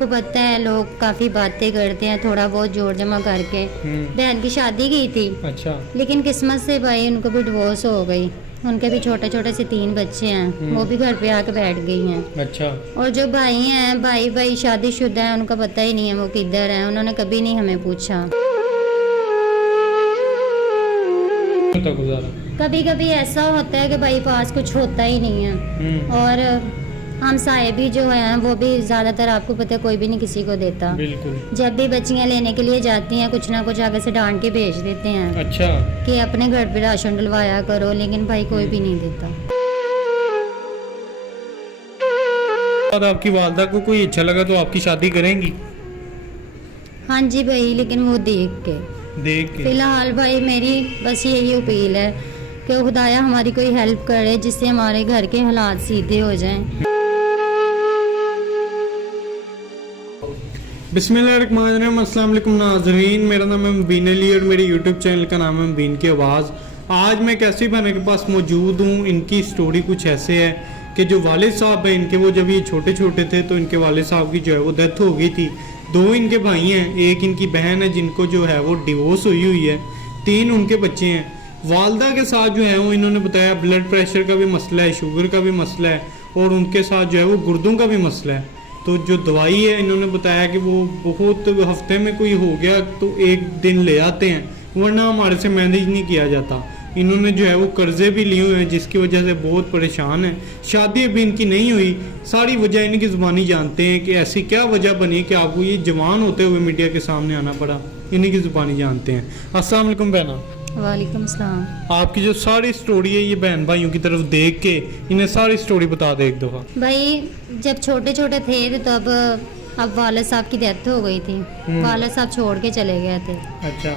को पता है लोग काफी बातें करते हैं, थोड़ा बहुत जोड़ जमा करके बहन की शादी की थी। अच्छा। लेकिन किस्मत से भाई उनको भी डिवोर्स हो गई, उनके भी छोटे छोटे से 3 बच्चे हैं, वो भी घर पे आके बैठ गई हैं। अच्छा। और जो भाई हैं, भाई शादीशुदा हैं, उनका पता ही नहीं है वो किधर है, उन्होंने कभी नहीं हमें पूछा। कभी कभी ऐसा होता है कि भाई पास कुछ होता ही नहीं है, और हम साहे भी जो हैं वो भी ज्यादातर आपको पता है कोई भी नहीं किसी को देता। बिल्कुल। जब भी बच्चियां लेने के लिए जाती हैं कुछ ना कुछ आगे से डांट के भेज देते हैं। अच्छा। कि अपने घर पे राशन डलवाया करो, लेकिन भाई कोई भी नहीं देता। और आपकी वालदा को कोई अच्छा लगा तो आपकी शादी करेंगी? हाँ जी भाई, लेकिन वो देख के फिलहाल भाई मेरी बस यही अपील है कि खुदाया हमारी कोई हेल्प करे जिससे हमारे घर के हालात सीधे हो जाएं। बिस्मिल्लाहिर्रहमानिर्रहीम। अस्सलाम वालेकुम नाज़रीन, मेरा नाम है मुबीन अली और मेरे यूट्यूब चैनल का नाम है मुबीन की आवाज़। आज मैं कैसी बहन के पास मौजूद हूँ। इनकी स्टोरी कुछ ऐसे है कि जो वालिद साहब है इनके, वो जब ये छोटे छोटे थे तो इनके वालिद साहब की जो है वो डेथ हो गई थी। 2 इनके भाई हैं, एक इनकी बहन है जिनको जो है वो डिवोर्स हुई है, 3 उनके बच्चे हैं। वालदा के साथ जो है वो इन्होंने बताया ब्लड प्रेशर का भी मसला है, शुगर का भी मसला है, और उनके साथ जो है वो गुर्दों का भी मसला है। तो जो दवाई है इन्होंने बताया कि वो बहुत हफ्ते में कोई हो गया तो 1 दिन ले आते हैं, वरना हमारे से मैनेज नहीं किया जाता। इन्होंने जो है वो कर्जे भी लिए हुए हैं जिसकी वजह से बहुत परेशान है। शादी अभी इनकी नहीं हुई, सारी वजह इनकी ज़ुबानी जानते हैं कि ऐसी क्या वजह बनी कि आपको ये जवान होते हुए मीडिया के सामने आना पड़ा, इन्हीं की ज़ुबानी जानते हैं। अस्सलाम वालेकुम बहना। वालेकुम सलाम। आपकी जो सारी स्टोरी है ये बहन भाइयों की तरफ देख के इन्हें सारी स्टोरी बता दे एक दफ़ा। भाई जब छोटे छोटे थे तो अब वालिद साहब की डेथ हो गई थी, वालिद साहब छोड़ के चले गए थे। अच्छा।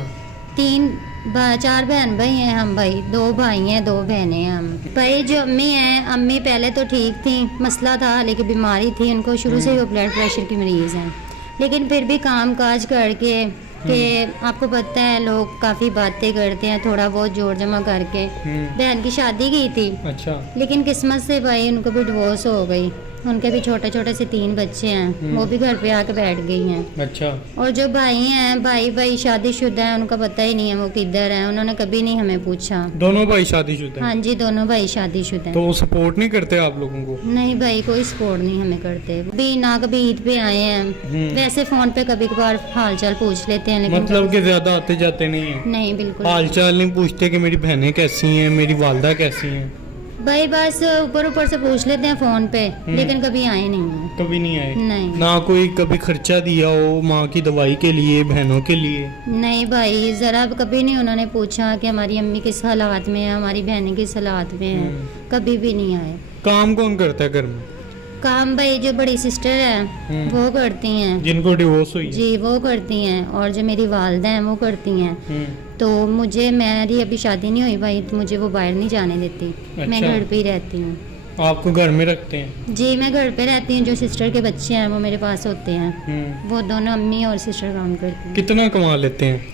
4 बहन भाई हैं हम भाई, 2 भाई हैं 2 बहनें हैं हम भाई। जो अम्मी हैं, अम्मी पहले तो ठीक थी, मसला था लेकिन बीमारी थी उनको, शुरू से ही वो ब्लड प्रेशर की मरीज़ हैं, लेकिन फिर भी काम काज करके कि आपको पता है लोग काफ़ी बातें करते हैं, थोड़ा बहुत जोड़ जमा करके बहन की शादी की थी। अच्छा। लेकिन किस्मत से भाई उनको भी डिवोर्स हो गई, उनके भी छोटे छोटे से 3 बच्चे हैं, वो भी घर पे आके बैठ गई हैं। अच्छा। और जो भाई हैं, भाई शादीशुदा हैं, उनका पता ही नहीं है वो किधर है, उन्होंने कभी नहीं हमें पूछा। दोनों भाई शादीशुदा हैं? हाँ जी, दोनों भाई शादीशुदा हैं। तो वो सपोर्ट नहीं करते आप लोगों को? नहीं भाई, कोई सपोर्ट नहीं हमें करते। भी ना कभी ईद पे आए हैं, वैसे फोन पे कभी कभार हाल चाल पूछ लेते हैं, लेकिन मतलब कि ज्यादा आते जाते नहीं है? नहीं, बिल्कुल हाल चाल नहीं पूछते कि मेरी बहनें कैसी हैं, मेरी वालदा कैसी हैं? भाई बस ऊपर से पूछ लेते हैं फोन पे, लेकिन कभी आए नहीं हैं। कभी नहीं आए? नहीं। ना कोई कभी खर्चा दिया हो माँ की दवाई के लिए, बहनों के लिए? नहीं भाई, जरा कभी नहीं उन्होंने पूछा कि हमारी अम्मी किस हालात में है, हमारी बहनें किस हालात में है, कभी भी नहीं आए। काम कौन करता है घर में? काम भाई जो बड़ी सिस्टर है वो करती हैं, जिनको डिवोर्स हुई जी वो करती हैं, और जो मेरी वालदा हैं वो करती हैं। तो मेरी अभी शादी नहीं हुई भाई, तो मुझे वो बाहर नहीं जाने देती। अच्छा। मैं घर पे ही रहती हूँ। आपको घर में रखते हैं? जी मैं घर पे रहती हूँ, जो सिस्टर के बच्चे हैं वो मेरे पास होते हैं, वो दोनों अम्मी और सिस्टर काम करती हैं। कितना कमा लेते हैं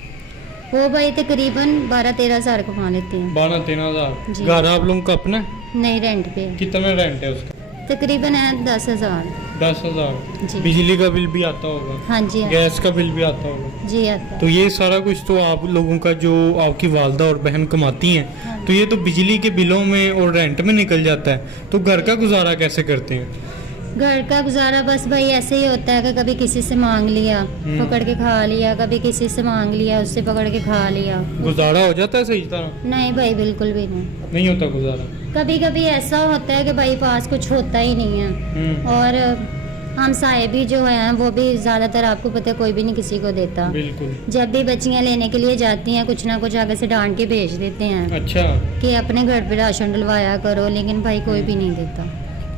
वो भाई तकरीबन 12-13 हज़ार कमा लेते हैं। 12-13 हज़ार? जी। घर आप लोगों का अपना? नहीं, रेंट पे। कितना रेंट है उसका? तकरीबन है 10,000। 10,000? जी। बिजली का बिल भी आता होगा? हाँ जी। गैस का बिल भी आता होगा? जी आता है। तो ये सारा कुछ तो आप लोगों का जो आपकी वालदा और बहन कमाती हैं, हाँ। तो ये तो बिजली के बिलों में और रेंट में निकल जाता है, तो घर का गुजारा कैसे करते हैं? घर का गुजारा बस भाई ऐसे ही होता है कि कभी किसी से मांग लिया पकड़ के खा लिया, कभी किसी से मांग लिया उससे पकड़ के खा लिया। गुजारा हो जाता है सही तरह? नहीं भाई, बिल्कुल भी नहीं होता गुजारा। कभी कभी ऐसा होता है कि भाई पास कुछ होता ही नहीं है, और हम साहे भी जो हैं वो भी ज़्यादातर आपको पता है कोई भी नहीं किसी को देता। बिल्कुल। जब भी बच्चियां लेने के लिए जाती हैं कुछ ना कुछ आगे से डांट के भेज देते हैं। अच्छा। कि अपने घर पे राशन डलवाया करो, लेकिन भाई कोई भी नहीं देता।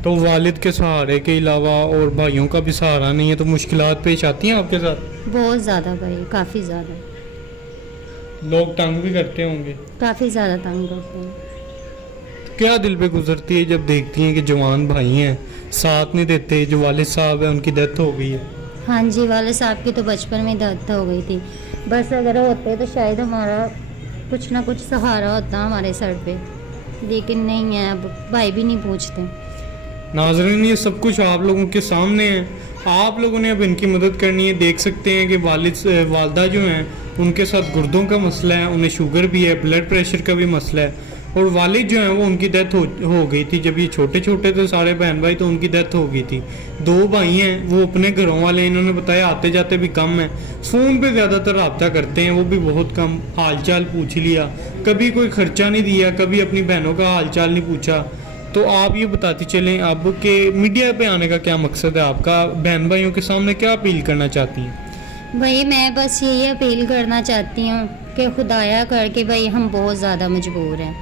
तो वालिद के सहारे के अलावा और भाइयों का भी सहारा नहीं है, तो मुश्किलात पेश आती हैं आपके साथ? बहुत ज़्यादा भाई, काफ़ी ज़्यादा। लोग तंग भी करते होंगे? काफ़ी ज़्यादा तंग करते हैं। क्या दिल पे गुजरती है जब देखती हैं कि जवान भाई हैं साथ नहीं देते, जो वालिद साहब है उनकी डेथ हो गई है? हाँ जी, वालिद साहब की तो बचपन में डेथ हो गई थी, बस अगर होते तो शायद हमारा कुछ ना कुछ सहारा होता हमारे सर पे, लेकिन नहीं है, अब भाई भी नहीं पूछते। नाज़रीन ये सब कुछ आप लोगों के सामने है, आप लोगों ने अब इनकी मदद करनी है। देख सकते हैं कि वालदा जो हैं उनके साथ गुर्दों का मसला है, उन्हें शुगर भी है, ब्लड प्रेशर का भी मसला है, और वालिद जो हैं वो उनकी डेथ हो गई थी जब ये छोटे छोटे थे सारे बहन भाई, तो उनकी डेथ हो गई थी। 2 भाई हैं, वो अपने घरों वाले हैं, इन्होंने बताया आते जाते भी कम है, फ़ोन पे ज़्यादातर रब्ता करते हैं, वो भी बहुत कम। हालचाल पूछ लिया, कभी कोई खर्चा नहीं दिया, कभी अपनी बहनों का हालचाल नहीं पूछा। तो आप ये बताती चलें अब कि मीडिया पे आने का क्या मकसद है आपका, बहन भाइयों के सामने क्या अपील करना चाहती हैं? भाई मैं बस यही अपील करना चाहती हूँ कि खुदाया करके भाई हम बहुत ज़्यादा मजबूर हैं।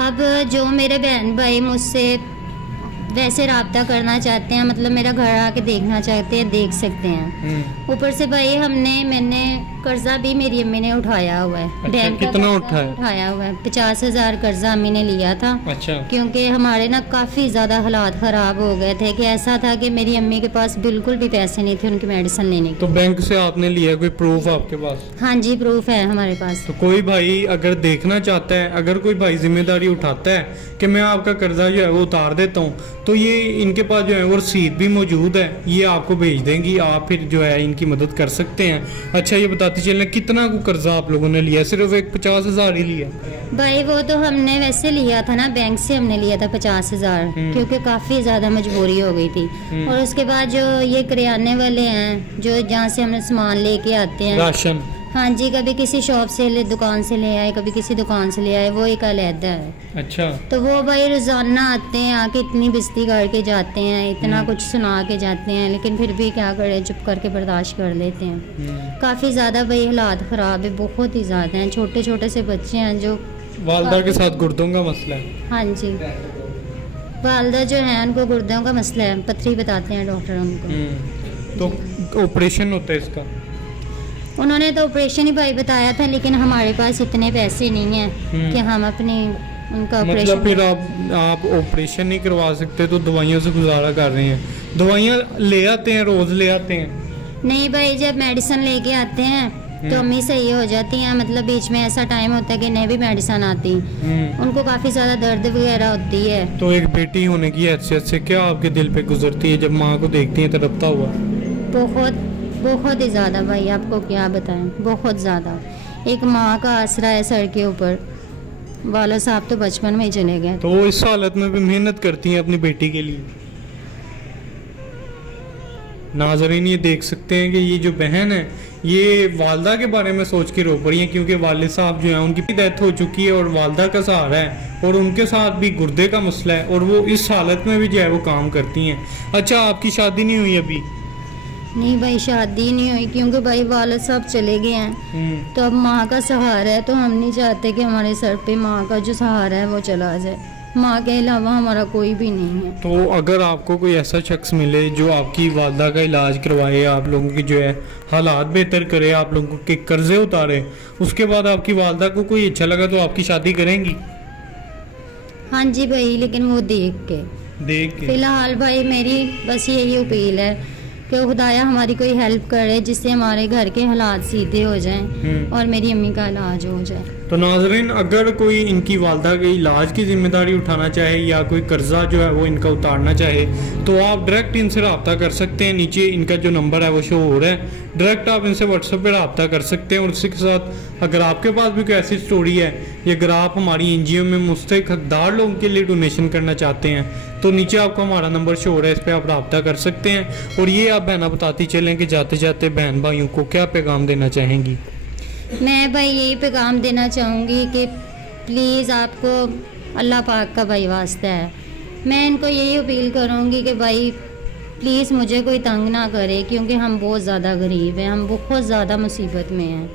अब जो मेरे बहन भाई मुझसे वैसे रब्ता करना चाहते हैं, मतलब मेरा घर आके देखना चाहते हैं, देख सकते हैं। ऊपर से भाई मैंने कर्जा भी मेरी अम्मी ने उठाया हुआ है। अच्छा, बैंक का कितना कर्जा उठाया हुआ है? 50,000 कर्जा अम्मी ने लिया था। अच्छा। क्योंकि हमारे ना काफ़ी ज़्यादा हालात ख़राब हो गए थे, कि ऐसा था कि मेरी अम्मी के पास बिल्कुल भी पैसे नहीं थे उनकी मेडिसिन लेने के। तो बैंक से आपने लिया, कोई प्रूफ आपके पास? हाँ जी, प्रूफ है हमारे पास। तो कोई भाई अगर देखना चाहता है, अगर कोई भाई जिम्मेदारी उठाता है कि मैं आपका कर्जा जो है वो उतार देता हूँ, तो ये इनके पास जो है वो रसीद भी मौजूद है, ये आपको भेज देंगी, आप फिर जो है इनकी मदद कर सकते हैं। अच्छा, ये बताते चलें कितना को कर्जा आप लोगों ने लिया? सिर्फ एक 50,000 ही लिया? भाई वो तो हमने वैसे लिया था ना, बैंक से हमने लिया था 50,000, क्योंकि काफ़ी ज़्यादा मजबूरी हो गई थी। और उसके बाद जो ये करियाने वाले हैं, जो जहाँ से हमने सामान लेके आते हैं, राशन, हाँ जी, कभी किसी शॉप से दुकान से ले आए, कभी किसी दुकान से ले आए, वो एक अलहदा है। अच्छा। तो वो भाई रोजाना आते हैं, आके इतनी बेइज्जती करके जाते हैं, इतना कुछ सुना के जाते हैं, लेकिन फिर भी क्या करें, चुप करके बर्दाश्त कर लेते हैं। काफ़ी ज़्यादा भाई हालात ख़राब है, बहुत ही ज़्यादा हैं। छोटे छोटे से बच्चे हैं जो वालदा के साथ गुर्दों का मसला है। हाँ जी, वालदा जो है उनको गुर्दों का मसला है, पथरी बताते हैं डॉक्टर उनको। तो ऑपरेशन होता है इसका? उन्होंने तो ऑपरेशन ही भाई बताया था, लेकिन हमारे पास इतने पैसे नहीं हैं कि हम अपनी उनका ऑपरेशन। मतलब फिर आप ऑपरेशन नहीं करवा सकते तो दवाइयों से गुजारा कर रहे हैं? दवाइयाँ ले आते हैं, रोज ले आते हैं? नहीं भाई, जब मेडिसिन लेके आते हैं तो अम्मी सही हो जाती हैं, मतलब बीच में ऐसा टाइम होता है कि नहीं भी मेडिसिन आती, उनको काफ़ी ज़्यादा दर्द वगैरह होती है। तो एक बेटी होने की हैसियत से क्या आपके दिल पे गुजरती है जब माँ को देखती हैं तड़पता हुआ? बहुत ही ज़्यादा भाई, आपको क्या बताएं, बहुत ज़्यादा। एक माँ का आसरा है सर के ऊपर, वाला साहब तो बचपन में ही चले गए। तो इस हालत में भी मेहनत करती हैं अपनी बेटी के लिए। नाज़रीन, ये देख सकते हैं कि ये जो बहन है ये वालदा के बारे में सोच के रो पड़ी हैं, क्योंकि वालिद साहब जो हैं उनकी डेथ हो चुकी है और वालदा का सहारा है, और उनके साथ भी गुर्दे का मसला है, और वो इस हालत में भी जो है वो काम करती हैं। अच्छा, आपकी शादी नहीं हुई अभी? नहीं भाई, शादी नहीं हुई, क्योंकि भाई वालिद साहब चले गए हैं, तो अब माँ का सहारा है। तो हम नहीं चाहते कि हमारे सर पे माँ का जो सहारा है वो चला जाए, माँ के अलावा हमारा कोई भी नहीं है। तो अगर आपको कोई ऐसा शख्स मिले जो आपकी वालदा का इलाज करवाए, आप लोगों की जो है हालात बेहतर करे, आप लोगों के कर्जे उतारे, उसके बाद आपकी वालदा को कोई अच्छा लगा तो आपकी शादी करेंगी? हाँ जी भाई, लेकिन वो देख के। फिलहाल भाई मेरी बस यही अपील है कि खुदाया हमारी कोई हेल्प करे, जिससे हमारे घर के हालात सीधे हो जाएं और मेरी अम्मी का इलाज हो जाए। तो नाज़रीन, अगर कोई इनकी वालदा के इलाज की जिम्मेदारी उठाना चाहे या कोई कर्जा जो है वो इनका उतारना चाहे, तो आप डायरेक्ट इनसे रब्ता कर सकते हैं। नीचे इनका जो नंबर है वो शो हो रहा है, डायरेक्ट आप इनसे व्हाट्सएप पे रब्ता कर सकते हैं। और इसी के साथ अगर आपके पास भी कोई ऐसी स्टोरी है, या अगर आप हमारी NGO में मुस्तहिक हकदार लोगों के लिए डोनेशन करना चाहते हैं, तो नीचे आपको हमारा नंबर शो हो रहा है, इस पर आप रब्ता कर सकते हैं। और ये आप बहना बताती चलें कि जाते जाते बहन भाइयों को क्या पैगाम देना चाहेंगी? मैं भाई यही पैगाम देना चाहूँगी कि प्लीज़, आपको अल्लाह पाक का भाई वास्ता है, मैं इनको यही अपील करूँगी कि भाई प्लीज़ मुझे कोई तंग ना करे, क्योंकि हम बहुत ज़्यादा गरीब हैं, हम बहुत ज़्यादा मुसीबत में हैं।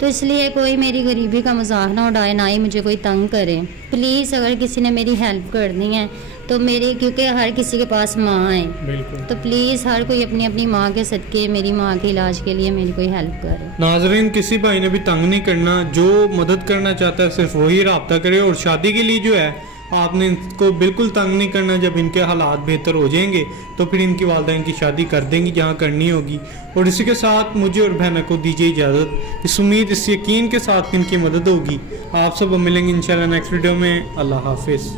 तो इसलिए कोई मेरी गरीबी का मजाक ना उड़ाए, ना ही मुझे कोई तंग करे। प्लीज़ अगर किसी ने मेरी हेल्प करनी है तो मेरी, क्योंकि हर किसी के पास माँ है, बिल्कुल, तो प्लीज़ हर कोई अपनी अपनी माँ के सदके मेरी माँ के इलाज के लिए मेरी कोई हेल्प करे। नाज़रीन, किसी भाई ने भी तंग नहीं करना, जो मदद करना चाहता है सिर्फ वही रब्ता करे। और शादी के लिए जो है आपने इनको बिल्कुल तंग नहीं करना। जब इनके हालात बेहतर हो जाएंगे तो फिर इनकी वालदा इनकी शादी कर देंगी जहाँ करनी होगी। और इसी के साथ मुझे और बहना को दीजिए इजाज़त, इस उम्मीद, इस यकीन के साथ इनकी मदद होगी। आप सब मिलेंगे इंशाल्लाह नेक्स्ट वीडियो में। अल्लाह हाफिज़।